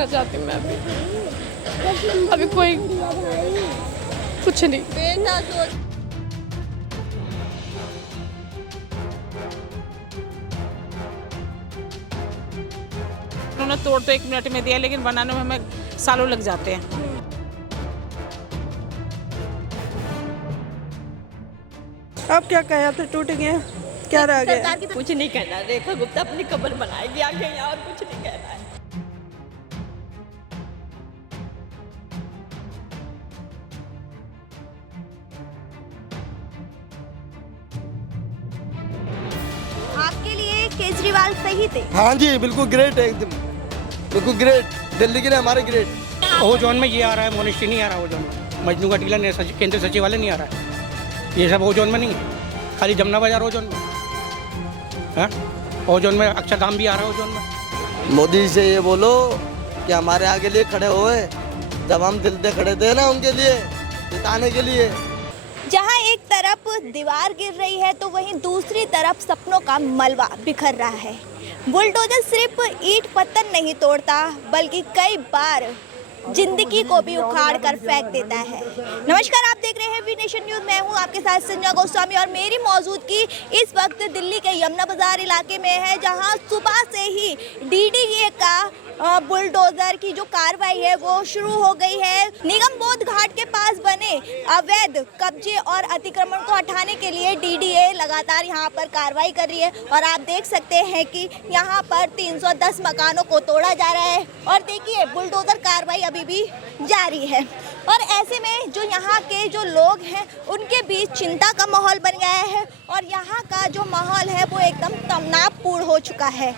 कहना चाहती हूँ मैं अभी कोई कुछ नहीं। उन्होंने तोड़ तो 1 मिनट में दिया, लेकिन बनाने में हमें सालों लग जाते हैं। अब क्या कहा तो टूट गया, क्या रह गया? कुछ नहीं कहना, रेखा गुप्ता अपनी कब्र बनाएगी आगे, यहाँ और कुछ नहीं कहना है। आपके लिए केजरीवाल सही थे? हाँ जी, बिल्कुल ग्रेट है, एकदम बिल्कुल ग्रेट। दिल्ली के लिए हमारे ग्रेट। ओजोन में ये आ रहा है, मोनिस्ट्री नहीं आ रहा ओजोन में। मजनू का टीला केंद्र सचिवालय नहीं आ रहा है, ये सब ओजोन में नहीं है। खाली जमुना बाजार ओजोन में है, ओजोन में अक्षरधाम भी आ रहा है ओजोन में। मोदी जी से ये बोलो कि हमारे आगे लिए खड़े हुए, जब हम दिल से खड़े थे ना उनके लिए जिताने के लिए। जहां एक तरफ दीवार गिर रही है तो वहीं दूसरी तरफ सपनों का मलबा बिखर रहा है। बुलडोजर सिर्फ ईंट पत्थर नहीं तोड़ता, बल्कि कई बार जिंदगी को भी उखाड़ कर फेंक देता है। नमस्कार, आप देख रहे हैं वी नेशन न्यूज। मैं हूं आपके साथ संजय गोस्वामी और मेरी मौजूदगी इस वक्त दिल्ली के यमुना बाजार इलाके में है, जहां सुबह से ही डीडीए का बुलडोजर की जो कार्रवाई है वो शुरू हो गई है। निगम बोध घाट के पास बने अवैध कब्जे और अतिक्रमण को हटाने के लिए डीडीए लगातार यहाँ पर कार्रवाई कर रही है और आप देख सकते हैं कि यहाँ पर 310 मकानों को तोड़ा जा रहा है और देखिए बुलडोजर कार्रवाई अभी भी जारी है। और ऐसे में जो यहाँ के जो लोग हैं उनके बीच चिंता का माहौल बन गया है और यहाँ का जो माहौल है वो एकदम तनावपूर्ण हो चुका है।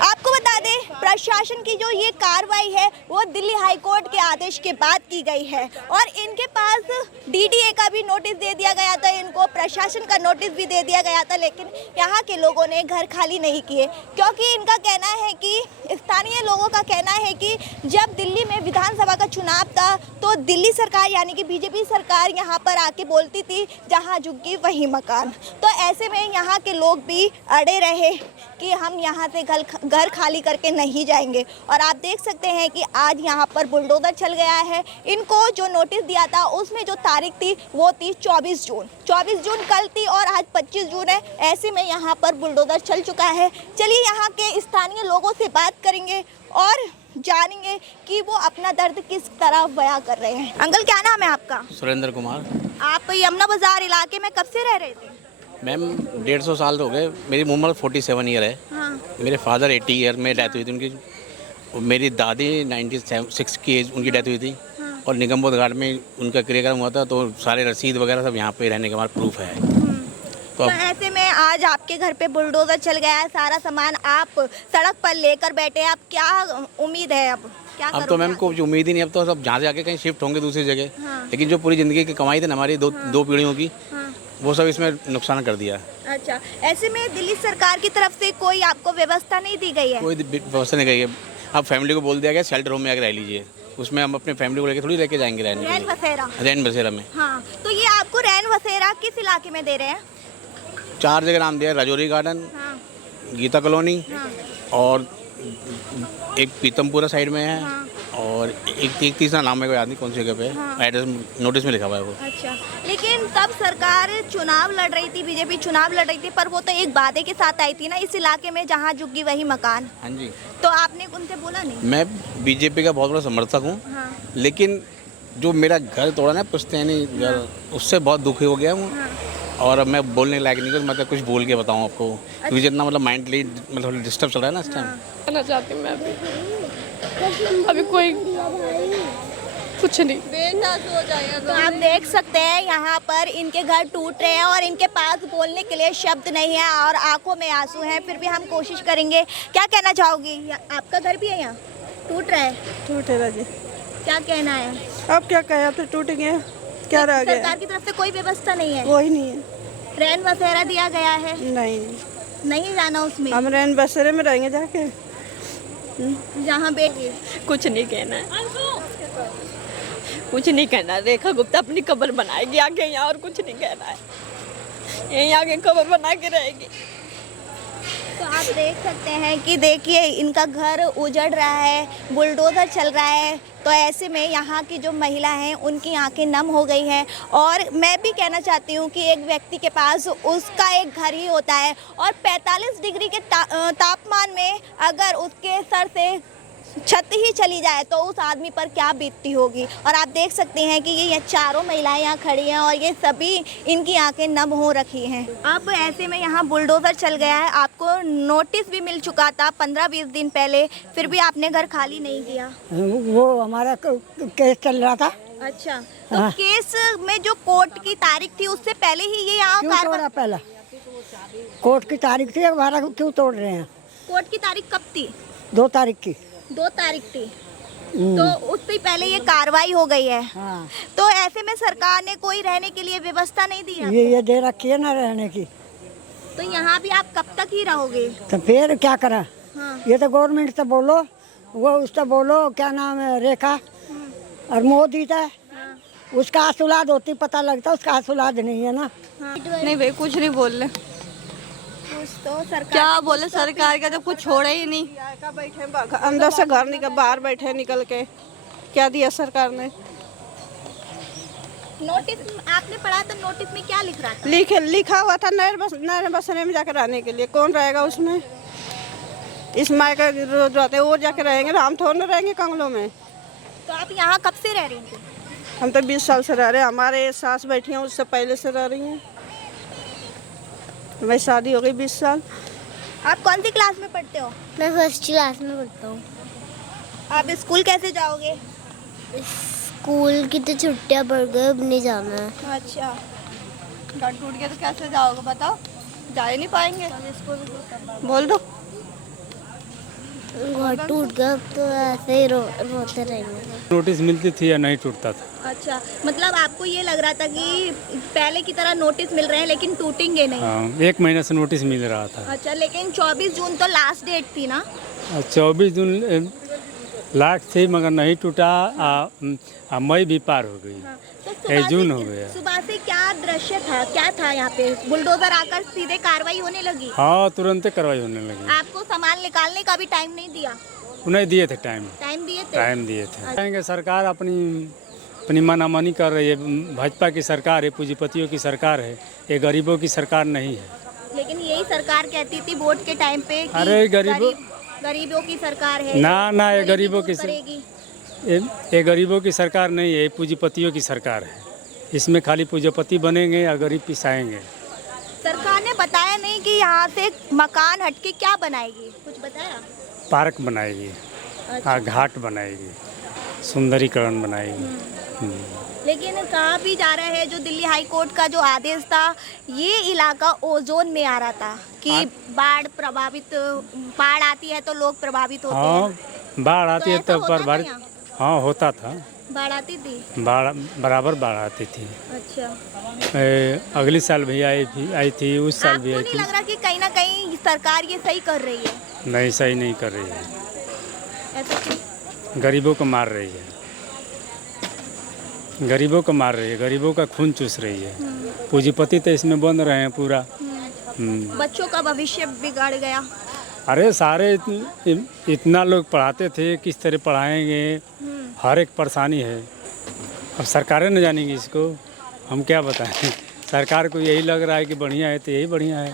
आपको बता दें, प्रशासन की जो ये कार्रवाई है वो दिल्ली हाई कोर्ट के आदेश के बाद की गई है और इनके पास डीडीए का भी नोटिस दे दिया गया था, इनको प्रशासन का नोटिस भी दे दिया गया था, लेकिन यहाँ के लोगों ने घर खाली नहीं किए क्योंकि इनका कहना है कि स्थानीय लोगों का कहना है कि जब दिल्ली में विधानसभा का चुनाव था तो दिल्ली सरकार यानी कि बीजेपी सरकार यहाँ पर आके बोलती थी जहाँ झुग्गी वही मकान। तो ऐसे में यहाँ के लोग भी अड़े रहे कि हम यहाँ से घर खाली करके नहीं जाएंगे और आप देख सकते हैं कि आज यहाँ पर बुलडोजर चल गया है। इनको जो नोटिस दिया था उसमें जो तारीख थी वो थी 24 जून कल थी और आज 25 जून है। ऐसे में यहाँ पर बुलडोजर चल चुका है। चलिए यहाँ के स्थानीय लोगों से बात करेंगे और जानेंगे कि वो अपना दर्द किस तरह बयां कर रहे हैं। अंकल, क्या नाम है आपका? सुरेंद्र कुमार। आप यमुना बाजार इलाके में कब से रह रहे थे? मैम 150 साल हो गए। मेरी उम्र 47 ईयर है। हाँ। मेरे फादर 80 ईयर में डेथ हुई थी उनकी। मेरी दादी 96 की एज उनकी डेथ हुई थी। हाँ। और निगम बोध घाट में उनका क्रियाक्रम हुआ था, तो सारे रसीद वगैरह सब यहाँ पे रहने के हमारा प्रूफ है। तो ऐसे में आज आपके घर पे बुलडोजर चल गया है, सारा सामान आप सड़क पर लेकर बैठे हैं, आप क्या उम्मीद है अब क्या अब तो मैम कुछ उम्मीद ही नहीं। अब तो सब जहाँ से आके कहीं शिफ्ट होंगे दूसरी जगह। हाँ। लेकिन जो पूरी ज़िंदगी की कमाई थी ना हमारी दो पीढ़ियों की, हाँ। वो सब इसमें नुकसान कर दिया। अच्छा, ऐसे में दिल्ली सरकार की तरफ से कोई आपको व्यवस्था नहीं दी गई है? कोई व्यवस्था नहीं गई है। अब फैमिली को बोल दिया गया शेल्टर होम में आकर रह लीजिए, उसमें हम अपने फैमिली को लेकर थोड़ी लेके जाएंगे रैन बसेरा में। हाँ, तो ये आपको रैन बसेरा किस इलाके में दे रहे हैं? 4 जगह नाम दिया है, राजौरी गार्डन, हाँ। गीता कॉलोनी, हाँ। और एक पीतमपुरा साइड में है। हाँ। और एक तीसरा नाम है, कोई याद नहीं कौन सी जगह पे। हाँ। एड्रेस नोटिस में लिखा हुआ है वो। अच्छा, लेकिन तब सरकार चुनाव लड़ रही थी, बीजेपी चुनाव लड़ रही थी, पर वो तो एक वादे के साथ आई थी ना, इस इलाके में जहाँ झुग्गी वही मकान। हाँ जी। तो आपने उनसे बोला नहीं? मैं बीजेपी का बहुत बड़ा समर्थक हूँ। हाँ। लेकिन जो मेरा घर तोड़ा ना पुश्तैनी घर, उससे बहुत दुखी हो गया हूँ। हाँ। और अब मैं बोलने लायक नहीं, मतलब कुछ बोल के बताऊँ आपको, क्योंकि जितना मतलब माइंडली मतलब डिस्टर्ब चल रहा है ना इस टाइम। कहना चाहती हूँ मैं अभी कोई कुछ नहीं। तो आप देख सकते हैं यहाँ पर इनके घर टूट रहे हैं और इनके पास बोलने के लिए शब्द नहीं है और आंखों में आंसू हैं, फिर भी हम कोशिश करेंगे। क्या कहना चाहोगी? आपका घर भी है यहाँ टूट रहा है? टूटेगा जी, क्या कहना है? अब क्या कहा तो टूट गया, क्या रह गया? सरकार की तरफ से कोई व्यवस्था नहीं है? कोई नहीं है। रैन बसेरा दिया गया है? नहीं जाना उसमें? हम रैन बसेरे में रहेंगे जाके, जहाँ बेटी। कुछ नहीं कहना है, कुछ नहीं कहना। रेखा गुप्ता अपनी कब्र बनाएगी आगे, यहाँ और कुछ नहीं कहना है। यहीं आगे कब्र बना के रहेगी। तो आप देख सकते हैं कि देखिए इनका घर उजड़ रहा है, बुलडोज़र चल रहा है, तो ऐसे में यहाँ की जो महिला हैं उनकी आंखें नम हो गई हैं। और मैं भी कहना चाहती हूँ कि एक व्यक्ति के पास उसका एक घर ही होता है और 45 डिग्री के तापमान में अगर उसके सर से छत ही चली जाए तो उस आदमी पर क्या बीतती होगी। और आप देख सकते हैं कि ये चारों महिलाएं यहाँ खड़ी हैं और ये सभी इनकी आंखें नम हो रखी हैं। अब ऐसे में यहाँ बुलडोज़र चल गया है, आपको नोटिस भी मिल चुका था 15-20 दिन पहले, फिर भी आपने घर खाली नहीं किया। वो हमारा केस चल रहा था। अच्छा, तो केस में जो कोर्ट की तारीख थी उससे पहले ही ये यहाँ क्यों तोड़ा? पहला कोर्ट की तारीख थी, हमारा क्यों तोड़ रहे हैं? कोर्ट की तारीख कब थी? 2 तारीख की। 2 तारीख थी, तो उससे पहले ये कार्रवाई हो गई है। हाँ। तो ऐसे में सरकार ने कोई रहने के लिए व्यवस्था नहीं दी है? ये दे रखी है ना रहने की। तो यहाँ भी आप कब तक ही रहोगे? तो फिर क्या करा? हाँ। ये तो गवर्नमेंट से बोलो, वो उससे बोलो, क्या नाम है, रेखा और मोदी था। हाँ। उसका आसुलाद होती पता लगता, उसका आसुलाद नहीं है ना। हाँ। नहीं भाई कुछ नहीं बोल रहे, कुछ तो सरकार क्या बोले, सरकार का तो कुछ छोड़ा ही नहीं। बैठे अंदर से घर निकल, बाहर बैठे निकल के, क्या दिया सरकार ने? नोटिस आपने पढ़ा तो नोटिस में क्या लिख रहा था? लिखा हुआ था नए बसने में जाकर रहने के लिए। कौन रहेगा उसमें? इस माय का रोज रहते हैं, वो जाके रहेंगे ना, हम थोड़ा रहेंगे कंगलों में। तो आप यहाँ कब से रह रही थी? हम तो 20 साल से रह रहे हैं, हमारे सास बैठी हैं उससे पहले से रह रही हैं। मेरी शादी हो गई 20 साल। आप कौन सी क्लास में पढ़ते हो? मैं फर्स्ट क्लास में पढ़ता हूँ। आप स्कूल कैसे जाओगे? स्कूल की तो छुट्टियाँ पड़ गई, अब नहीं जाना है। अच्छा, घर टूट गया तो कैसे जाओगे बताओ, जा ही नहीं पाएंगे। बोल दो। घर टूट गया, अब तो ऐसे ही रोते रहेंगे। नोटिस मिलती थी या नहीं टूटता था? अच्छा, मतलब आपको ये लग रहा था कि पहले की तरह नोटिस मिल रहे हैं लेकिन टूटेंगे नहीं। हाँ, 1 महीने से नोटिस मिल रहा था। अच्छा, लेकिन 24 जून तो लास्ट डेट थी ना? 24 जून लास्ट थी मगर नहीं टूटा। मई भी पार हो गई। हाँ, तो सुबह जून से- हो गया। सुबह से क्या दृश्य था, क्या था यहाँ पे? बुलडोजर आकर सीधे कार्रवाई होने लगी? हाँ, तुरंत कार्रवाई होने लगी। आपको सामान निकालने का भी टाइम नहीं दिया? उन्हें दिए थे टाइम दिए थे। कहेंगे सरकार अपनी मनामानी कर रही है। भाजपा की सरकार है, पूंजीपतियों की सरकार है, ये गरीबों की सरकार नहीं है। लेकिन यही सरकार कहती थी वोट के टाइम पे कि अरे गरीबों की सरकार है। ना, ये गरीबों दूर की करेगी। ये गरीबों की सरकार नहीं है, ये पूंजीपतियों की सरकार है। इसमें खाली पूंजीपति बनेंगे या गरीब पिसाएंगे। सरकार ने बताया नहीं कि यहाँ से मकान हटके क्या बनाएगी, कुछ बताया? पार्क बनाएगी, घाट बनाएगी, सुंदरीकरण बनाएगी। लेकिन कहा भी जा रहा है जो दिल्ली हाई कोर्ट का जो आदेश था, ये इलाका ओजोन में आ रहा था कि बाढ़ आती है तो लोग प्रभावित होते हैं। हाँ, बाढ़ आती है तो प्रभावित। हाँ, होता था। बाढ़ आती थी? बराबर बाढ़ आती थी। अच्छा, अगली साल भी आई थी, उस साल भी आई आपको थी। नहीं लग रहा कि कहीं ना कहीं सरकार ये सही कर रही है? नहीं, सही नहीं कर रही है। ऐसा क्यों? गरीबों को मार रही है, गरीबों को मार रही है, गरीबों का खून चूस रही है। पूंजीपति तो इसमें बन रहे हैं पूरा। बच्चों का भविष्य बिगड़ गया। अरे सारे इतना लोग पढ़ाते थे, किस तरह पढ़ाएंगे, हर एक परेशानी है। अब सरकारें न जानेंगी इसको, हम क्या बताएं। सरकार को यही लग रहा है कि बढ़िया है तो यही बढ़िया है।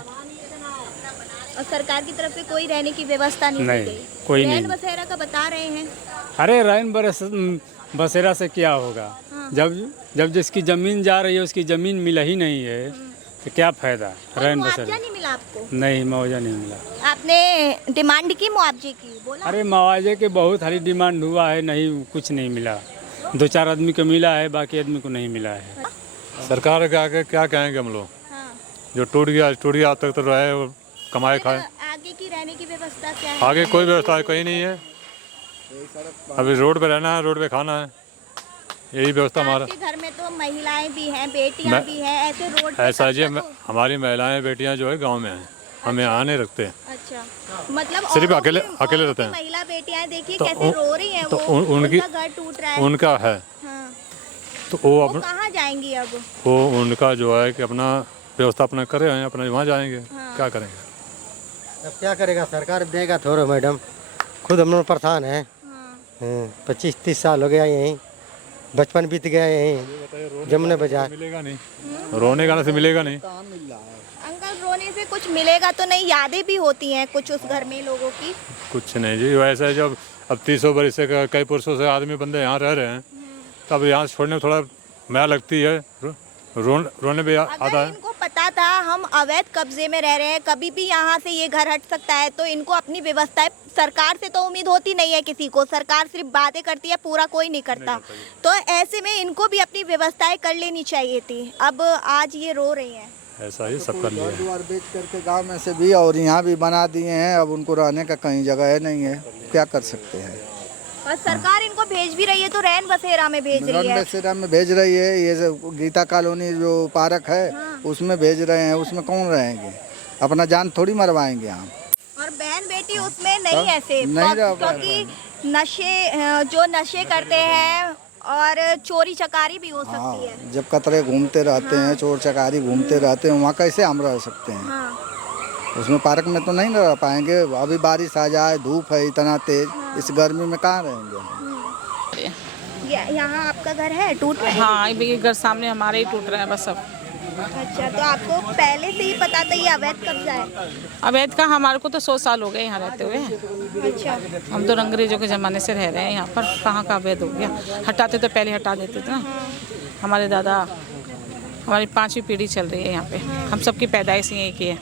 और सरकार की तरफ से कोई रहने की व्यवस्था नहीं की गई? कोई नहीं। रैन बसेरा का बता रहे हैं। अरे रैन बसेरा से क्या होगा? हाँ। जब जिसकी ज़मीन जा रही है उसकी ज़मीन मिला ही नहीं है तो क्या फ़ायदा? रैन मुआवजा बसेरा नहीं मिला आपको? नहीं, मुआवजा नहीं मिला। आपने डिमांड की मुआवजे की? बोला? अरे मुआवजे के बहुत हाली डिमांड हुआ है, नहीं कुछ नहीं मिला। 2-4 आदमी को मिला है, बाकी आदमी को नहीं मिला है। सरकार के आगे क्या कहेंगे हम लोग? हाँ। जो टूट गया अब तक तो रहे, वो कमाए खाए। आगे की रहने की व्यवस्था क्या है? आगे कोई व्यवस्था कहीं नहीं है। अभी रोड पे रहना है, रोड पे खाना है, यही व्यवस्था हमारा। आपके घर में तो महिलाएं भी हैं, बेटियां भी हैं, ऐसे रोड पे ऐसा जी, सबका तो- हमारी महिलाएं बेटियां जो है गांव में हैं, हमें यहाँ नहीं रखते हैं। अच्छा, मतलब सिर्फ औरों अकेले की रहते हैं। महिला बेटियां देखिए तो कैसे रो रही हैं, तो वो उनकी उनका घर टूट रहा है। उनका है, हाँ। तो वो वो अपना कहाँ जाएंगी अब? वो उनका जो है कि अपना व्यवस्था अपना करे हैं, अपना वहाँ जाएंगे। हाँ। क्या करेंगे? अब क्या करेगा सरकार, देगा थोड़ा मैडम, खुद हम लोग परेशान हैं। 25-30 साल हो गया यहीं, बचपन बीत गया यहीं जमुना बाजार। मिलेगा नहीं, रोने गाने से मिलेगा नहीं। अंकल रोने से कुछ मिलेगा तो नहीं, यादें भी होती हैं कुछ उस घर में लोगों की। कुछ नहीं जी, वैसा है जब अब 300 बरस से कई पुरुषों से आदमी बंदे यहाँ रह रहे हैं, तब यहाँ छोड़ने में थोड़ा माया लगती है, रोने भी आता अगर है। इनको पता था हम अवैध कब्जे में रह रहे हैं, कभी भी यहाँ से ये घर हट सकता है, तो इनको अपनी व्यवस्थाएं, सरकार से तो उम्मीद होती नहीं है किसी को, सरकार सिर्फ बातें करती है, पूरा कोई नहीं करता। तो ऐसे में इनको भी अपनी व्यवस्थाएं कर लेनी चाहिए थी। अब आज ये रो रही हैं। ऐसा ही सब कर लिया। द्वार बेच करके गांव में से भी और यहाँ भी बना दिए हैं, अब उनको रहने का कहीं जगह है नहीं है, क्या कर सकते हैं। और सरकार इनको भेज भी रही है तो रैन बसेरा में भेज रही है। रैन बसेरा में भेज रही है, ये गीता कॉलोनी जो पार्क है उसमें भेज रहे हैं, उसमें कौन रहेंगे, अपना जान थोड़ी मरवाएंगे हम। और बहन बेटी उसमें नहीं ऐसे, नहीं क्योंकि नशे करते हैं और चोरी चकारी भी हो सकती है। जब कतरे घूमते रहते हैं, चोर चकारी घूमते रहते हैं, वहाँ कैसे हम रह सकते हैं। उसमें पार्क में तो नहीं रह पाएंगे, अभी बारिश आ जाए, धूप है इतना तेज, इस गर्मी में कहाँ रहेंगे। यहाँ आपका घर है, टूट रहा है? हाँ, ये घर सामने हमारे ही टूट रहा है बस अब। अच्छा, तो आपको पहले से ही पता था ये अवैध कब्जा है? अवैध का हमारे को तो 100 साल हो गए यहाँ रहते हुए। अच्छा, हम तो अंग्रेजों के ज़माने से रह रहे हैं यहाँ पर, कहाँ का अवैध हो गया। हटाते तो पहले हटा देते थे ना। हमारे दादा, हमारी 5वीं पीढ़ी चल रही है यहाँ पे, हम सबकी पैदाइश यहीं की है।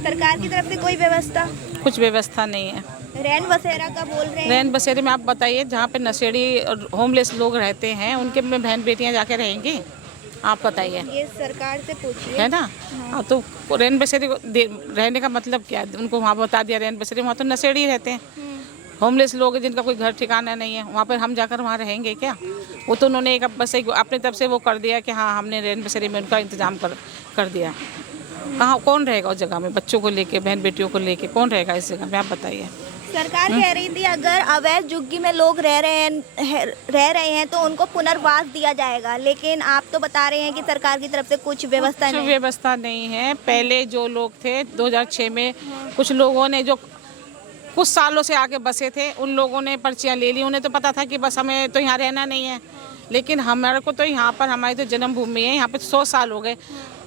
सरकार की तरफ से कोई व्यवस्था? कुछ व्यवस्था नहीं है। रैन बसेरा का बोल रहे हैं? रैन बसेरे में आप बताइए, जहाँ पे नशेड़ी और होमलेस लोग रहते हैं, उनके में बहन बेटियाँ जाके रहेंगी, आप बताइए। ये सरकार से पूछिए, है ना। हाँ, तो रैन बसेरे रहने का मतलब क्या है? उनको वहाँ बता दिया रैन बसेरे, वहाँ तो नशेड़ी रहते हैं, होमलेस लोग जिनका कोई घर ठिकाना नहीं है, वहाँ पर हम जाकर वहाँ रहेंगे क्या? वो तो उन्होंने एक बस अपनी तरफ से वो कर दिया कि हाँ हमने रैन बसेरे में उनका इंतजाम कर दिया। कहाँ कौन रहेगा उस जगह में? बच्चों को लेके, बहन बेटियों को लेके कौन रहेगा इस जगह में, आप बताइए। सरकार कह रही थी अगर अवैध झुग्गी में लोग रह रहे हैं तो उनको पुनर्वास दिया जाएगा, लेकिन आप तो बता रहे हैं कि सरकार की तरफ से कुछ व्यवस्था नहीं। व्यवस्था नहीं है। पहले जो लोग थे 2006 में, कुछ लोगों ने जो कुछ सालों से आके बसे थे, उन लोगों ने पर्चियाँ ले ली। उन्हें तो पता था कि बस हमें तो यहाँ रहना नहीं है, लेकिन हमारे को तो यहाँ पर, हमारी तो जन्मभूमि है, यहाँ पे 100 साल हो गए।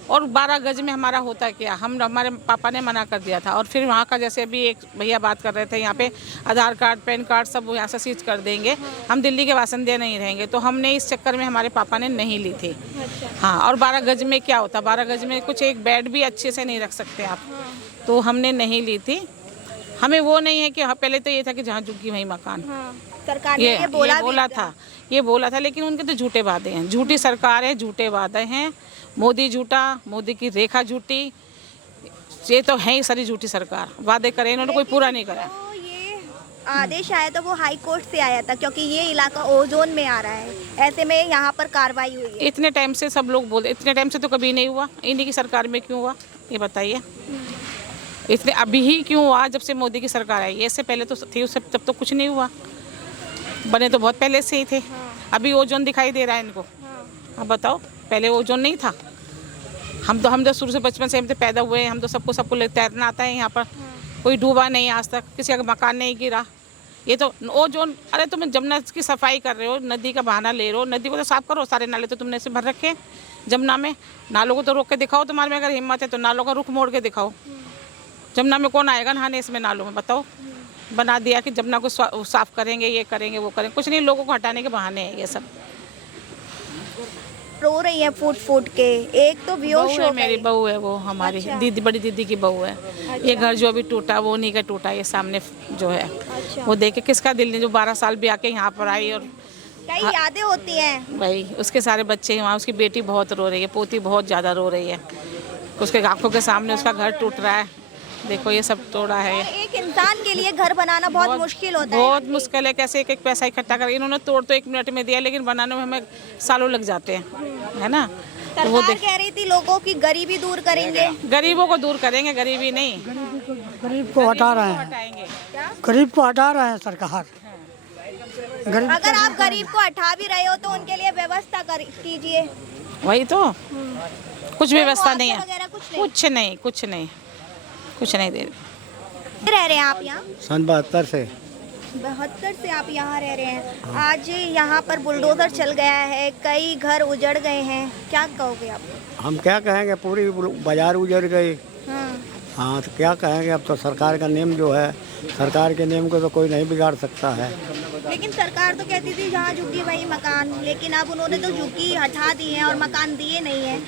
और 12 गज में हमारा होता क्या, हमारे पापा ने मना कर दिया था। और फिर वहाँ का, जैसे अभी एक भैया बात कर रहे थे, यहाँ पे आधार कार्ड, पैन कार्ड सब यहाँ से सीज कर देंगे, हम दिल्ली के बासिंदे नहीं रहेंगे। तो हमने इस चक्कर में हमारे पापा ने नहीं ली थी। हाँ, और 12 गज में क्या होता, 12 गज में कुछ एक बेड भी अच्छे से नहीं रख सकते आप, तो हमने नहीं ली थी। हमें वो नहीं है कि हाँ, पहले तो ये था कि जहाँ झुग्गी वहीं मकान। सरकार ने ये बोला था, लेकिन उनके तो झूठे वादे हैं। झूठी सरकार है, झूठे वादे हैं। मोदी झूठा, मोदी की रेखा झूठी, ये तो है ही सारी झूठी सरकार। वादे करे, इन्होंने कोई पूरा नहीं करा। तो ये आदेश आया था वो हाई कोर्ट से आया था, क्योंकि ये इलाका ओजोन में आ रहा है, ऐसे में यहाँ पर कार्रवाई हुई है। इतने टाइम से सब लोग बोलते, इतने टाइम से तो कभी नहीं हुआ। इन्हीं की सरकार में क्यों हुआ, ये बताइए। इतने अभी ही क्यों हुआ, जब से मोदी की सरकार आई। इससे पहले तो थी, उससे तब तो कुछ नहीं हुआ। बने तो बहुत पहले से ही थे। अभी ओजोन दिखाई दे रहा है इनको। अब बताओ, पहले ओजोन नहीं था। हम तो शुरू से, बचपन से हम तो पैदा हुए हैं, हम तो सबको तैरना आता है यहाँ पर। कोई डूबा नहीं आज तक, किसी का मकान नहीं गिरा। ये तो ओजोन, अरे तुम जमुना की सफाई कर रहे हो, नदी का बहाना ले रहे हो, नदी को तो साफ करो। सारे नाले तो तुमने ऐसे भर रखे जमुना में। नालों को तो रोक के दिखाओ, तुम्हारे में अगर हिम्मत है तो नालों का रुख मोड़ के दिखाओ। जमुना में कौन आएगा नहाने, इसमें नालों में, बताओ। बना दिया कि जमुना को साफ करेंगे, ये करेंगे, वो करेंगे, कुछ नहीं, लोगों को हटाने के बहाने हैं ये सब। रो रही है फूट के। एक तो बेहोश हो गई। मेरी बहू है वो, हमारी दीदी, बड़ी दीदी की बहू है। ये घर जो अभी टूटा वो नहीं का टूटा, ये सामने जो है वो देखे किसका दिल नहीं, जो 12 साल भी आके यहाँ पर आई। और कई यादें होती हैं भाई, उसके सारे बच्चे वहाँ, उसकी बेटी बहुत रो रही है, पोती बहुत ज़्यादा रो रही है। उसके आंखों के सामने उसका घर टूट रहा है। देखो ये सब तोड़ा है। एक इंसान के लिए घर बनाना बहुत मुश्किल होता है। बहुत मुश्किल है, कैसे एक पैसा इकट्ठा कर। इन्होंने तोड़ तो 1 मिनट में दिया, लेकिन बनाने में हमें सालों लग जाते हैं, है ना। तो वो कह रही थी लोगों की गरीबी दूर करेंगे। गरीबों को दूर करेंगे, गरीबी नहीं। गरीब को हटा रहे हैं, गरीब को हटा रहे हैं सरकार। अगर आप गरीब को हटा भी रहे हो तो उनके लिए व्यवस्था कीजिए। वही तो, कुछ व्यवस्था नहीं है, कुछ नहीं दे रही। रह रहे हैं आप यहाँ? सन 72 से। 72 से आप यहाँ रह रहे हैं। आज यहाँ पर बुलडोजर चल गया है, कई घर उजड़ गए हैं, क्या कहोगे आप? हम क्या कहेंगे, पूरी बाजार उजड़ गई। हाँ। हाँ तो क्या कहेंगे, अब तो सरकार का नियम जो है, सरकार के नियम को तो कोई नहीं बिगाड़ सकता है। लेकिन सरकार तो कहती थी जहाँ झुग्गी वही मकान, लेकिन अब उन्होंने तो झुग्गी हटा दी है और मकान दिए नहीं है।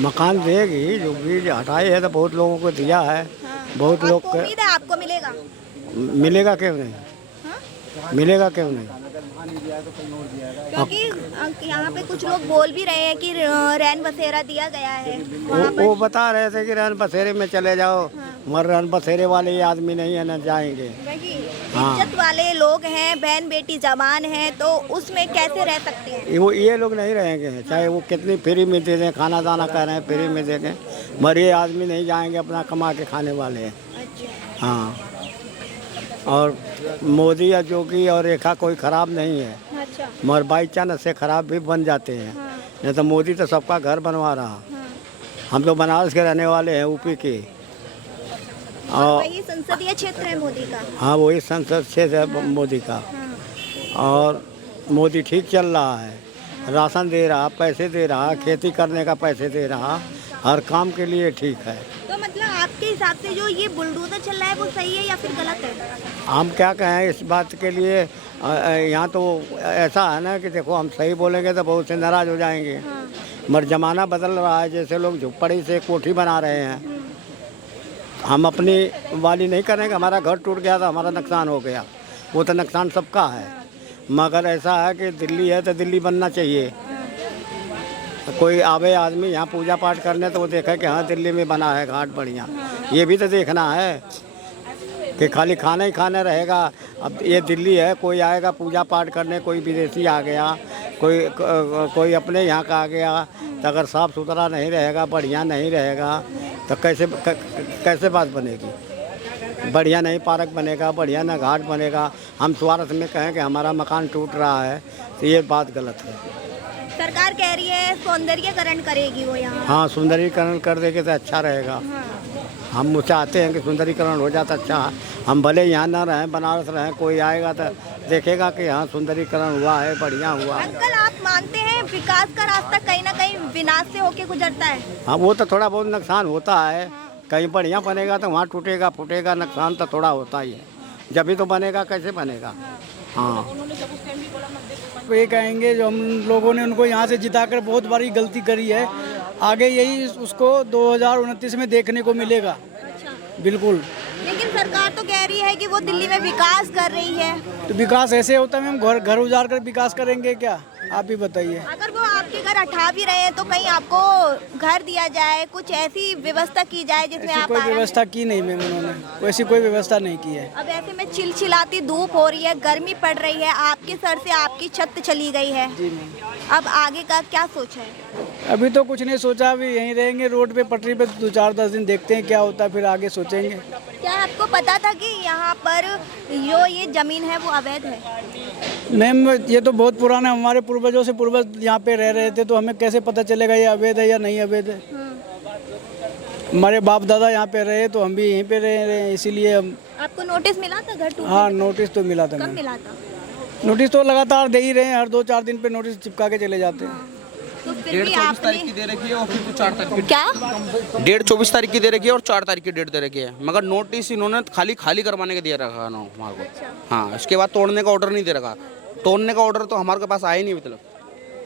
मकान देगी, झुग्गी हटाई है तो बहुत लोगों को दिया है। हाँ। बहुत लोग आपको उम्मीद है आपको मिलेगा? मिलेगा क्यों नहीं? हाँ? मिलेगा क्यों नहीं? क्योंकि यहाँ पे कुछ लोग बोल भी रहे हैं कि रैन बसेरा दिया गया है वहाँ पर। वो बता रहे थे कि रैन बसेरे में चले जाओ। मगर रैन बसेरे वाले ये आदमी नहीं है, न जाएंगे। हाँ। इज्जत वाले लोग हैं, बहन बेटी जवान हैं, तो उसमें कैसे रह सकते हैं? वो ये लोग नहीं रहेंगे, चाहे वो कितनी फ्री में दे दें, खाना दाना कह रहे हैं फ्री में दे दें, मगर ये आदमी नहीं जाएंगे, अपना कमा के खाने वाले हैं। अच्छा। हाँ, और मोदी या जोगी और रेखा कोई ख़राब नहीं है। अच्छा। मगर बाई चांस से ख़राब भी बन जाते हैं। हाँ। नहीं तो मोदी तो सबका घर बनवा रहा। हाँ। हम तो बनारस के रहने वाले हैं, यूपी के। और वही संसदीय क्षेत्र है मोदी का। हाँ, वही संसद क्षेत्र है मोदी का। हाँ। और मोदी ठीक चल रहा है, राशन दे रहा, पैसे दे रहा, खेती करने का पैसे दे रहा, हर काम के लिए ठीक है। तो मतलब आपके हिसाब से जो ये बुलडोजर चल रहा है वो सही है या फिर गलत है? हम क्या कहें इस बात के लिए, यहाँ तो ऐसा है ना कि देखो, हम सही बोलेंगे तो बहुत से नाराज़ हो जाएंगे। हाँ। मगर ज़माना बदल रहा है, जैसे लोग झुप्पड़ी से कोठी बना रहे हैं। हम अपनी वाली नहीं करेंगे, हमारा घर टूट गया तो हमारा नुकसान हो गया, वो तो नुकसान सबका है। मगर ऐसा है कि दिल्ली है तो दिल्ली बनना चाहिए। कोई आवे आदमी यहाँ पूजा पाठ करने तो वो देखे कि हाँ दिल्ली में बना है घाट बढ़िया। ये भी तो देखना है कि खाली खाना ही खाना रहेगा। अब ये दिल्ली है, कोई आएगा पूजा पाठ करने, कोई विदेशी आ गया, कोई अपने यहाँ का आ गया, तो अगर साफ़ सुथरा नहीं रहेगा, बढ़िया नहीं रहेगा, तो कैसे बात बनेगी? बढ़िया नहीं पार्क बनेगा, बढ़िया ना घाट बनेगा। हम स्वार्थ में कहें कि हमारा मकान टूट रहा है, तो ये बात गलत है। सरकार कह रही है सौंदर्यीकरण करेगी वो यहाँ। हाँ, सुंदरीकरण कर देंगे तो अच्छा रहेगा। हाँ। हम चाहते हैं कि सुंदरीकरण हो जाता अच्छा। हम भले यहाँ ना रहें, बनारस रहें, कोई आएगा तो देखेगा कि हाँ सुंदरीकरण हुआ है, बढ़िया हुआ है। अंकल, आप मानते हैं विकास का रास्ता कहीं ना कहीं विनाश से होके गुजरता है? हाँ, वो तो थोड़ा बहुत नुकसान होता है। कहीं बढ़िया बनेगा तो वहाँ टूटेगा फूटेगा, नुकसान तो थोड़ा होता ही है। जब भी तो बनेगा, कैसे बनेगा? हाँ, ये कहेंगे जो हम लोगों ने उनको यहाँ से जिताकर बहुत बड़ी गलती करी है, आगे यही उसको 2029 में देखने को मिलेगा। अच्छा। बिल्कुल। लेकिन सरकार तो कह रही है कि वो दिल्ली में विकास कर रही है। तो विकास ऐसे होता है, हम घर उजाड़ कर विकास करेंगे क्या? आप ही बताइए। अगर वो आपके घर हटा भी रहे हैं तो कहीं आपको घर दिया जाए, कुछ ऐसी व्यवस्था की जाए जिसमें आप कोई व्यवस्था की नहीं मैम, उन्होंने वैसी कोई व्यवस्था नहीं की है। अब ऐसे में चिलचिलाती धूप हो रही है, गर्मी पड़ रही है, आपके सर से आपकी छत चली गई है। जी मैम। अब आगे का क्या सोचा है? अभी तो कुछ नहीं सोचा, अभी यहीं रहेंगे रोड पे पटरी पे 2-4-10 दिन, देखते हैं क्या होता है, फिर आगे सोचेंगे। क्या आपको पता था कि यहाँ पर जो ये जमीन है वो अवैध है? मैम, ये तो बहुत पुराना, हमारे पूर्वजों से पूर्वज यहाँ पे रह रहे थे, तो हमें कैसे पता चलेगा ये अवैध है या नहीं अवैध है? हमारे बाप दादा यहाँ पे रहे तो हम भी यहीं पे रह रहे हैं, इसीलिए हम। आपको नोटिस मिला था घर टूटने? हाँ, नोटिस तो मिला था। कब मैम मिला था? नोटिस तो लगातार दे ही रहे हैं, हर 2-4 दिन पे नोटिस चिपका के चले जाते हैं। तो फिर भी आपने तारीख की दे रखी है और फिर 4 तारीख की। क्या? डेट 24 तारीख की दे रखी है और 4 तारीख की डेट दे रखी है, मगर नोटिस इन्होंने खाली करवाने के दिया रखा ना हमारे को। हाँ, इसके बाद तोड़ने का ऑर्डर नहीं दे रखा। तोड़ने का ऑर्डर तो हमारे पास आया नहीं अभी तक।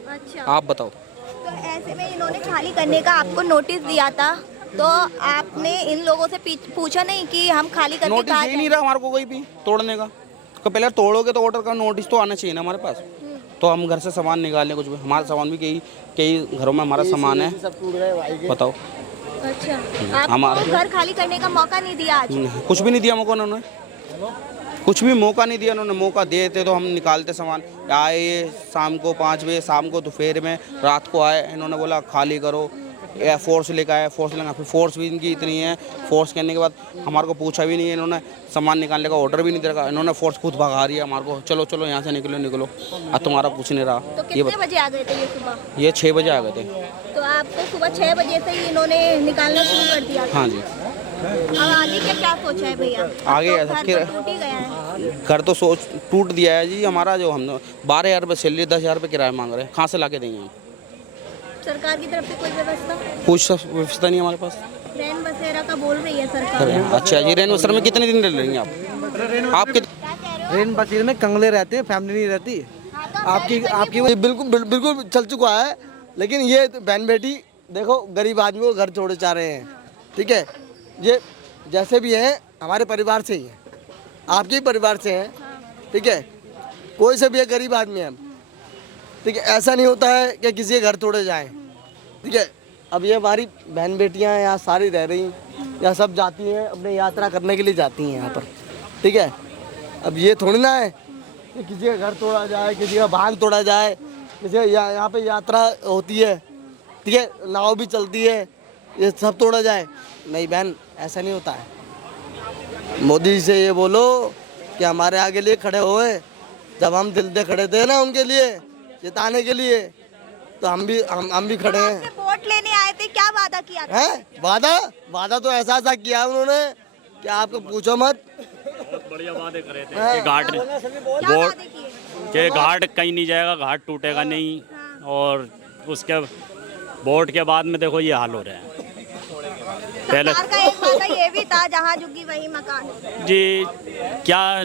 अच्छा। आप बताओ। तो ऐसे में इन्होंने खाली करने का आपको नोटिस दिया था, तो आपने इन लोगों से पूछा नहीं कि हम खाली करके नोटिस दे नहीं रहा हमारे को कोई भी तोड़ने का। तो पहले तोड़ोगे तो ऑर्डर का नोटिस तो आना चाहिए ना हमारे पास। तो हम घर से सामान निकालने, कुछ भी हमारा सामान भी कई घरों में हमारा सामान है, बताओ। अच्छा, आपको घर खाली करने का मौका नहीं दिया आज? कुछ भी नहीं दिया मौका उन्होंने, कुछ भी मौका नहीं दिया उन्होंने। मौका देते तो हम निकालते सामान। आए शाम को 5 बजे, शाम को दोपहर में, रात को आए, इन्होंने बोला खाली करो, या फोर्स लेकर आए, फोर्स लेना, फिर फोर्स भी इनकी इतनी है। फोर्स करने के बाद हमारे को पूछा भी नहीं है इन्होंने, सामान निकालने का ऑर्डर भी नहीं दे रखा। इन्होंने फोर्स खुद भगा रही है हमारे को, चलो चलो यहाँ से निकलो। अब तुम्हारा कुछ नहीं रहा। तो कितने बजे आ गए थे ये सुबह? ये 6 बजे आ गए थे। तो आपको सुबह 6 बजे से ही इन्होंने निकालना शुरू कर दिया था? हाँ जी। अब आगे क्या सोचा है भैया? आगे तो घर फिर तो टूट ही गया है। घर तो सोच टूट दिया है जी हमारा, जो हम 12,000 रुपये सैलरी 10,000 रुपये किराया मांग रहे हैं, कहाँ से ला के देंगे हम? सरकार की तरफ से कोई व्यवस्था? कुछ व्यवस्था नहीं हमारे पास। रैन बसेरा का बोल रही है सरकार। अच्छा जी, रैन बसेरा में कितने दिन रह लेंगे आप? रेन बसेरे में कंगले रहते हैं, फैमिली नहीं रहती। आपकी वो बिल्कुल चल चुका है, लेकिन ये बहन बेटी देखो गरीब आदमी को घर छोड़े जा रहे हैं। ठीक है, ये जैसे भी हैं हमारे परिवार से ही हैं, आपके ही परिवार से हैं। ठीक है, कोई से भी है, गरीब आदमी है हम। ठीक है, ऐसा नहीं होता है कि किसी के घर तोड़े जाएं। ठीक है, अब ये हमारी बहन बेटियां यहाँ सारी रह रही, यहाँ सब जाती हैं, अपने यात्रा करने के लिए जाती हैं यहाँ पर। ठीक है, अब ये थोड़ी ना है कि किसी का घर तोड़ा जाए, किसी का वाहन तोड़ा जाए, किसी का यहाँ पे यात्रा होती है। ठीक है, नाव भी चलती है, ये सब तोड़ा जाए? नहीं बहन, ऐसा नहीं होता है। मोदी जी से ये बोलो कि हमारे आगे लिए खड़े हुए, जब हम दिल से खड़े थे ना उनके लिए जिताने के लिए, तो हम भी खड़े हैं। वोट लेने आए थे, क्या वादा किया था? वादा तो ऐसा किया उन्होंने कि आपको पूछो मत। बहुत बढ़िया वादे करे थे कि घाट कहीं नहीं जाएगा, घाट टूटेगा नहीं, और उसके वोट के बाद में देखो ये हाल हो रहे हैं। पहले सरकार का एक वादा ये भी था, जहाँ झुकी वही मकान। जी, क्या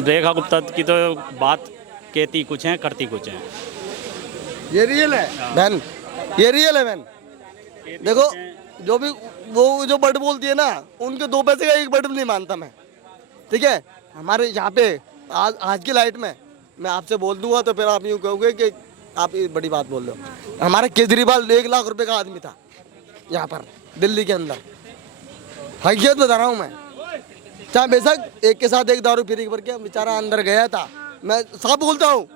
रेखा गुप्ता की तो बात कहती कुछ है, करती कुछ है। ये रियल है बहन, ये रियल है बहन। देखो जो भी वो जो वर्ड बोलती है ना, उनके 2 पैसे का 1 वर्ड नहीं मानता मैं। ठीक है, हमारे यहाँ पे आज की लाइट में मैं आपसे बोल दूंगा तो फिर आप यूँ कहोगे कि आप ये बड़ी बात बोल रहे हो। हमारा केजरीवाल 1 लाख रुपए का आदमी था यहाँ पर दिल्ली के अंदर, हकीकत बता रहा हूँ मैं। चाहे बेशक एक के साथ एक दारू फ्री करके बेचारा अंदर गया था, मैं सब बोलता हूँ,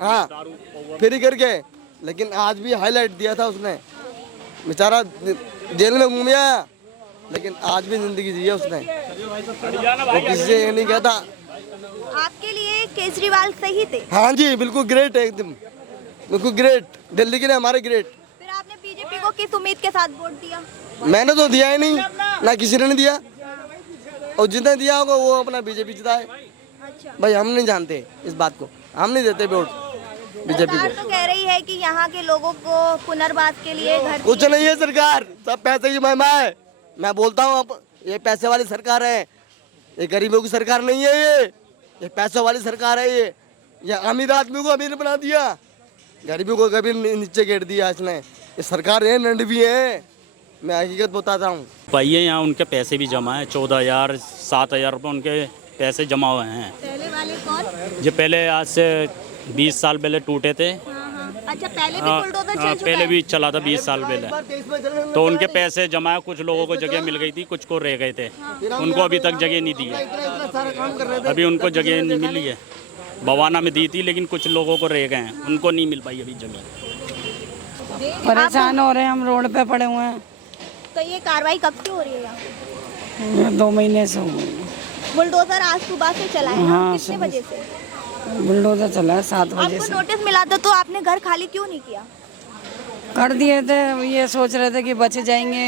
हाँ फ्री करके, लेकिन आज भी हाईलाइट दिया था उसने। बेचारा जेल में घूमिया, लेकिन आज भी जिंदगी जी है उसने, वो किसी से ये नहीं कहता। आपके लिए केजरीवाल सही थे? हाँ जी, बिल्कुल ग्रेट है, एकदम बिल्कुल ग्रेट, दिल्ली के लिए हमारे ग्रेट। फिर आपने बीजेपी को किस उम्मीद के साथ वोट दिया? मैंने तो दिया ही नहीं, ना किसी ने नहीं दिया, और जितने दिया होगा वो अपना बीजेपी जिताए। अच्छा। भाई हम नहीं जानते इस बात को, हम नहीं देते वोट बीजेपी सरकार को। तो कह रही है कि यहाँ के लोगों को पुनर्वास के लिए घर कुछ नहीं है सरकार, सब पैसे की महिमा है। मैं बोलता हूँ अब ये पैसे वाली सरकार है, ये गरीबों की सरकार नहीं है। ये पैसों वाली सरकार है। ये अमीर आदमी को अमीर बना दिया, गरीबों को कभी नीचे गिर दिया इसने। ये सरकार है, नंड भी है, मैं हकीकत बताता हूँ। पाइए यहाँ उनके पैसे भी जमा है, 14,000 7,000 रुपये उनके पैसे जमा हुए हैं। पहले वाले कौन? जो पहले आज से 20 साल पहले टूटे थे। अच्छा, पहले भी बुलडोजर चल चुका पहले है? भी चला था 20 साल पहले, तो उनके पैसे जमा, कुछ लोगों को जगह मिल गई थी, कुछ को रह गए थे, उनको अभी तक जगह नहीं दी है। अभी उनको जगह नहीं मिली है, बवाना में दी थी, लेकिन कुछ लोगों को रह गए हैं, उनको नहीं मिल पाई अभी जमीन। परेशान हो रहे हैं, हम रोड पे पड़े हुए हैं। तो ये कार्रवाई कब से हो रही है यहाँ? 2 महीने से हो गए। बुलडोजर आज सुबह से चला है? हाँ, कितने बजे से? बुलडोजर चला है 7 बजे आपको से। नोटिस मिला था तो आपने घर खाली क्यों नहीं किया? कर दिए थे, ये सोच रहे थे कि बचे जाएंगे।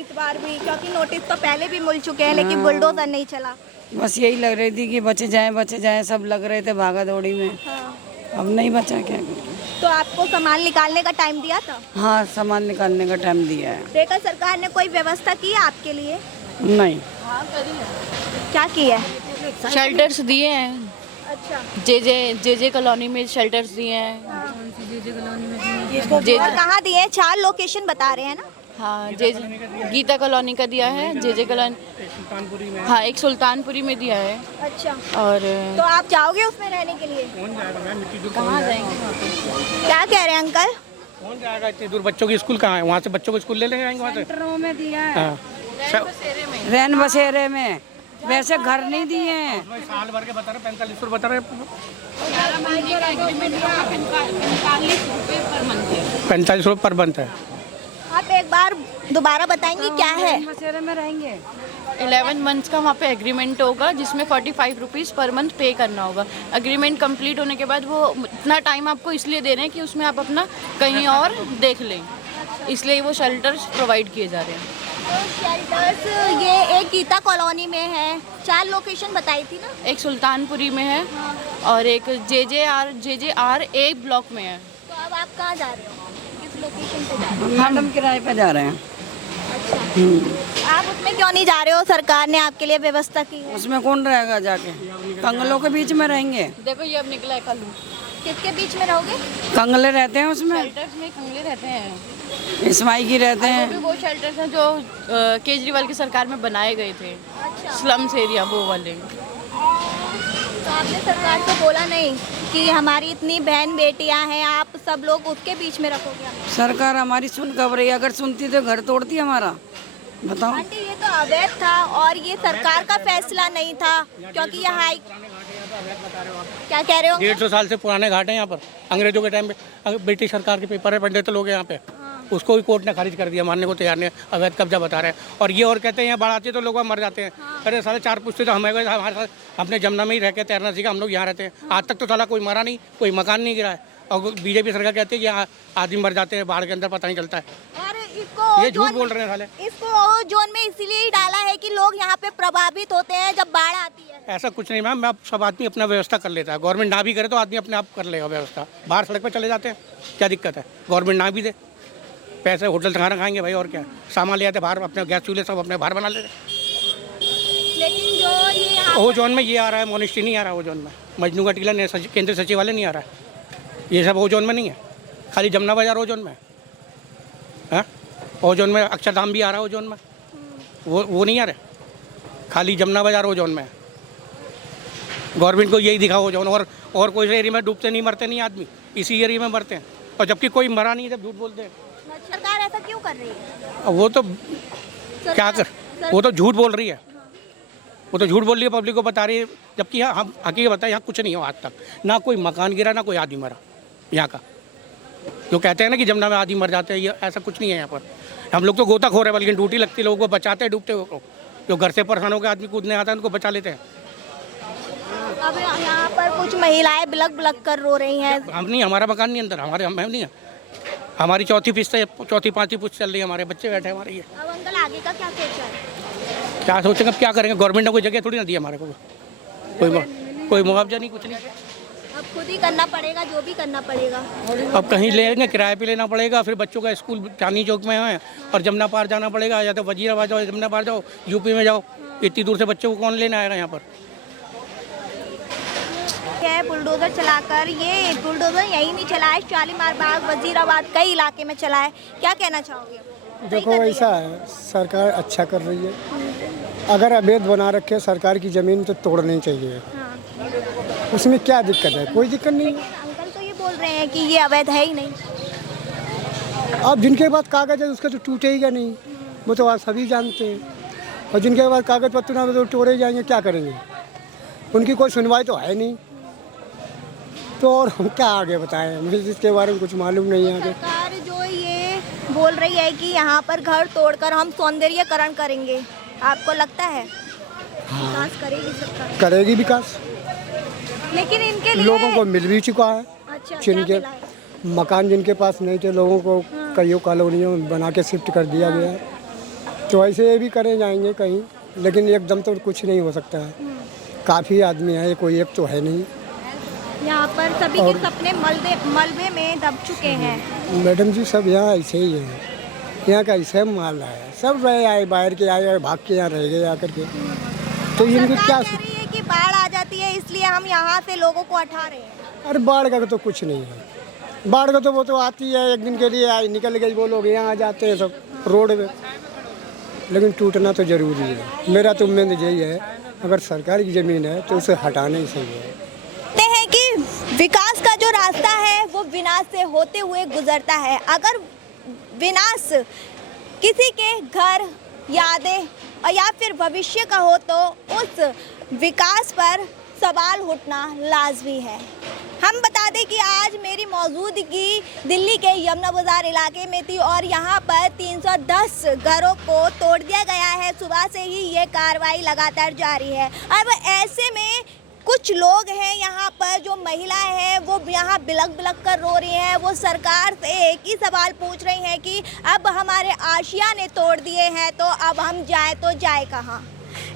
इस बार भी, क्योंकि नोटिस तो पहले भी मिल चुके हैं, लेकिन बुलडोजर नहीं चला। बस यही लग रही थी कि बचे जाएं, सब लग रहे थे भागा दौड़ी में। अब नहीं बचा, क्या करें। तो आपको सामान निकालने का टाइम दिया था? हाँ, सामान निकालने का टाइम दिया है। देखा सरकार ने कोई व्यवस्था की है आपके लिए? नहीं। क्या की है? शेल्टर्स दिए हैं। अच्छा। जे कॉलोनी में शेल्टर्स दिए हैं। और कहाँ दिए हैं? 4 लोकेशन बता रहे हैं ना? हाँ, गीता कॉलोनी का दिया है, जे कॉलोनी, हाँ एक सुल्तानपुरी में दिया है। अच्छा। और तो आप जाओगे उसमें रहने के लिए? कहाँ जाएंगे? क्या कह रहे हैं अंकल? कौन जाएगा इतनी दूर? बच्चों की स्कूल कहाँ है? वहाँ से बच्चों को स्कूल ले लेंगे वहाँ से। सेंटरों में दिया है, रैन बसेरे में, वैसे घर नहीं दिए हैं। साल भर के बता रहे 45 रुपये बता रहे, 45 रुपये पर मंथ है। आप एक बार दोबारा बताएंगे क्या है? बसेरे में रहेंगे। 11 मंथ्स का वहाँ पे एग्रीमेंट होगा, जिसमें 45 रुपीज़ पर मंथ पे करना होगा। एग्रीमेंट कंप्लीट होने के बाद वो इतना टाइम आपको इसलिए दे रहे हैं कि उसमें आप अपना कहीं और देख लें, इसलिए वो शेल्टर्स प्रोवाइड किए जा रहे हैं। शेल्टर्स ये एक गीता कॉलोनी में है, 4 लोकेशन बताई थी ना। एक सुल्तानपुरी में है और एक JJR A ब्लॉक में है। तो अब आप कहाँ जा रहे हो, किस लोकेशन पे जा रहे हो? मैडम किराए पे जा रहे हैं। आप उसमें क्यों नहीं जा रहे हो, सरकार ने आपके लिए व्यवस्था की है। उसमें कौन रहेगा जाके, कंगलों के बीच में रहेंगे। देखो ये अब निकला है कल्लू। किसके बीच में रहोगे? कंगले रहते हैं उसमें, शेल्टर्स में कंगले रहते हैं, इस्माई की रहते हैं। वो शेल्टर्स हैं जो केजरीवाल की सरकार में बनाए गए थे। स्लम्स एरिया वो वाले। तो आपने सरकार को बोला नहीं कि हमारी इतनी बहन बेटियां हैं, आप सब लोग उसके बीच में रखोगे? सरकार हमारी सुन कब रही है, अगर सुनती तो घर तोड़ती हमारा। बताओ आंटी ये तो अवैध था और ये सरकार का फैसला नहीं था, क्योंकि ये हाई क्या कह रहे हो? 150 साल से पुराने घाट हैं यहाँ पर। अंग्रेजों के टाइम पे ब्रिटिश सरकार के पेपर है, पंडित लोग हैं यहाँ पे, उसको भी कोर्ट ने खारिज कर दिया, मानने को तैयार नहीं। अवैध कब्जा बता रहे हैं और ये और कहते हैं यहाँ बाढ़ आती है तो लोग मर जाते हैं। अरे साले 4 पुश्ते तो हमारे साथ अपने जमुना में ही रह के तैरना सीखा, हम लोग यहाँ रहते हैं। आज तक तो साला कोई मरा नहीं, कोई मकान नहीं गिरा है। और बीजेपी सरकार कहती है कि यहाँ आदमी मर जाते हैं बाढ़ के अंदर, पता नहीं चलता है। इसको ये झूठ बोल रहे हैं साले। इसको जोन में इसीलिए ही डाला है कि लोग यहाँ पे प्रभावित होते हैं जब बाढ़ आती है। ऐसा कुछ नहीं मैम, सब आदमी अपना व्यवस्था कर लेता है। गवर्नमेंट ना भी करे तो आदमी अपने आप कर लेगा व्यवस्था। बाहर सड़क पर चले जाते हैं, क्या दिक्कत है? गवर्नमेंट ना भी दे पैसे, होटल से खाना खाएंगे भाई, और क्या सामान ले आते बाहर, अपने गैस चूल्हे सब अपने बाहर बना लेते। लेकिन जो ये वो जोन में ये आ रहा है, मोनिस्ट्री नहीं आ रहा वो जोन में, मजनू का टीला केंद्रीय सचिवालय नहीं आ रहा है, ये सब वो जोन में नहीं है। खाली जमुना बाजार वो जोन में है, वो जोन में अक्षरधाम भी आ रहा है वो जोन में, वो नहीं आ रहे। खाली जमुना बाजार वो जोन में है। गवर्नमेंट को यही दिखा वो जोन, और कोई एरिया में डूबते नहीं मरते नहीं आदमी, इसी एरिया में मरते हैं। और जबकि कोई मरा नहीं है, जब झूठ बोलते हैं। सरकार ऐसा क्यों कर रही है? वो तो क्या कर, वो तो झूठ बोल रही है, वो तो झूठ बोल रही है, पब्लिक को बता रही है। जबकि हम हकीकत बताएं, यहाँ कुछ नहीं हो आज तक, ना कोई मकान गिरा, ना कोई आदमी मरा यहाँ का। जो कहते हैं ना कि जमुना में आदमी मर जाते हैं, ये ऐसा कुछ नहीं है यहाँ पर। हम लोग तो गोताखोर है, बल्कि ड्यूटी लगती है, लोगों को बचाते हैं डूबते हुए। जो घर से परेशान होकर आदमी कूदने आता है उनको बचा लेते हैं। अब यहाँ पर कुछ महिलाएं बिलक बिलक कर रो रही हैं। हम नहीं, हमारा मकान नहीं अंदर, हम नहीं है। हमारी चौथी 5वीं पुश्त चल रही है, हमारे बच्चे बैठे हमारे ये। अब अंकल आगे का क्या सोचा है? क्या सोचेंगे, अब क्या करेंगे? गवर्नमेंट ने कोई जगह थोड़ी ना दी हमारे को, कोई मुआवजा नहीं, कुछ नहीं। अब खुद ही करना पड़ेगा, जो भी करना पड़ेगा। अब कहीं लेंगे, किराए पे लेना पड़ेगा, फिर बच्चों का स्कूल चांदनी चौक में है और जमुना पार जाना पड़ेगा, या तो वजीराबाद जाओ, जमुना पार जाओ, यूपी में जाओ। इतनी दूर से बच्चों को कौन लेने आएगा यहाँ पर? बुलडोजर चलाकर, ये बुलडोजर यही नहीं चला है, शालीमार बाग, वजीराबाद, कई इलाके में चला है। क्या कहना चाहोगे? देखो ऐसा है, सरकार अच्छा कर रही है। अगर अवैध बना रखे सरकार की ज़मीन तो तोड़नी चाहिए। उसमें क्या दिक्कत है? कोई दिक्कत नहीं है। अंकल तो ये बोल रहे हैं कि ये अवैध है ही नहीं। अब जिनके पास कागज है उसका तो टूटेगा नहीं, वो तो आज सभी जानते हैं। और जिनके पास कागज पत्र ना तो तोड़े जाएंगे, क्या करेंगे? उनकी कोई सुनवाई तो है नहीं, तो और हम क्या आगे बताएं? मुझे इसके बारे में कुछ मालूम नहीं है। आगे सरकार जो ये बोल रही है कि यहाँ पर घर तोड़कर हम सौंदर्यीकरण करेंगे, आपको लगता है विकास करेगी सरकार? करेगी विकास, लेकिन इनके लिए लोगों को मिल भी चुका है। अच्छा, जिनके मकान जिनके पास नहीं थे, लोगों को कई कॉलोनियों में बना के शिफ्ट कर दिया गया है। तो ऐसे भी करे जाएंगे कहीं, लेकिन एकदम तो कुछ नहीं हो सकता है। काफ़ी आदमी है, कोई एक तो है नहीं। यहाँ पर सभी के सपने मलबे में दब चुके हैं। मैडम जी सब यहाँ ऐसे ही है, यहाँ का ऐसे माल है, सब रहे आए, बाहर के आए और भाग के यहाँ रह गए आकर के। तो इनकी क्या कह रही है कि बाढ़ आ जाती है इसलिए हम यहाँ से लोगों को हटा रहे हैं। अरे बाढ़ का तो कुछ नहीं है, बाढ़ का तो वो तो आती है एक दिन के लिए, आई निकल गई, वो लोग यहाँ आ जाते हैं सब रोड में। लेकिन टूटना तो जरूरी है। मेरा तो उम्मीद यही है, अगर सरकार की ज़मीन है तो उसे हटाना ही सही है। कहते हैं कि विकास का जो रास्ता है वो विनाश से होते हुए गुजरता है। अगर विनाश किसी के घर, यादें या फिर भविष्य का हो तो उस विकास पर सवाल उठना लाजमी है। हम बता दें कि आज मेरी मौजूदगी दिल्ली के यमुना बाजार इलाके में थी और यहाँ पर 310 घरों को तोड़ दिया गया है। सुबह से ही ये कार्रवाई लगातार जारी है। अब ऐसे में कुछ लोग हैं यहाँ पर, जो महिलाएं हैं वो यहाँ बिलख बिलख कर रो रही हैं। वो सरकार से एक ही सवाल पूछ रही हैं कि अब हमारे आशियाने तोड़ दिए हैं तो अब हम जाए तो जाए कहाँ।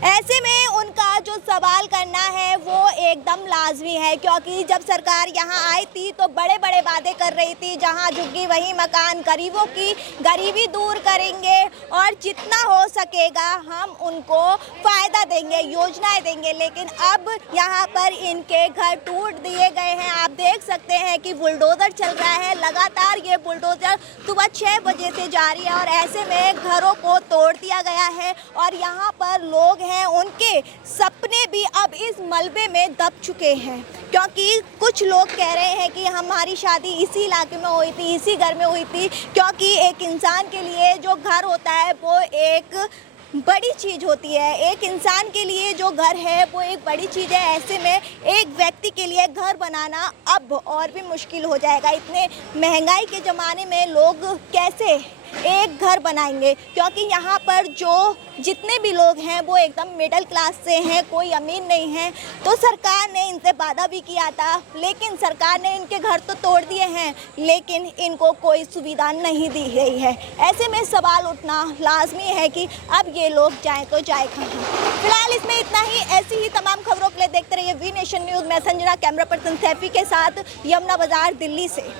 ऐसे में उनका जो सवाल करना है वो एकदम लाजमी है, क्योंकि जब सरकार यहाँ आई थी तो बड़े बड़े वादे कर रही थी, जहाँ झुग्गी वहीं मकान, गरीबों की गरीबी दूर करेंगे और जितना हो सकेगा हम उनको फ़ायदा देंगे, योजनाएं देंगे। लेकिन अब यहाँ पर इनके घर टूट दिए गए हैं। आप देख सकते हैं कि बुलडोज़र चल रहा है, लगातार ये बुलडोज़र सुबह 6 बजे से जारी है और ऐसे में घरों को तोड़ दिया गया है और यहाँ पर लोग हैं उनके सपने भी अब इस मलबे में दब चुके हैं, क्योंकि कुछ लोग कह रहे हैं कि हमारी शादी इसी इलाके में हुई थी, इसी घर में हुई थी, क्योंकि एक इंसान के लिए जो घर होता है वो एक बड़ी चीज़ होती है। एक इंसान के लिए जो घर है वो एक बड़ी चीज़ है। ऐसे में एक व्यक्ति के लिए घर बनाना अब और भी मुश्किल हो जाएगा। इतने महंगाई के ज़माने में लोग कैसे एक घर बनाएंगे, क्योंकि यहाँ पर जो जितने भी लोग हैं वो एकदम मिडिल क्लास से हैं, कोई अमीर नहीं है। तो सरकार ने इनसे वादा भी किया था, लेकिन सरकार ने इनके घर तो तोड़ दिए हैं, लेकिन इनको कोई सुविधा नहीं दी गई है। ऐसे में सवाल उठना लाजमी है कि अब ये लोग जाएं तो जाए कहाँ। फिलहाल इसमें इतना ही। ऐसी ही तमाम खबरों के लिए देखते रहिए वी नेशन न्यूज़। मैं संजना, कैमरा पर्सन सैफी के साथ, यमुना बाजार, दिल्ली से।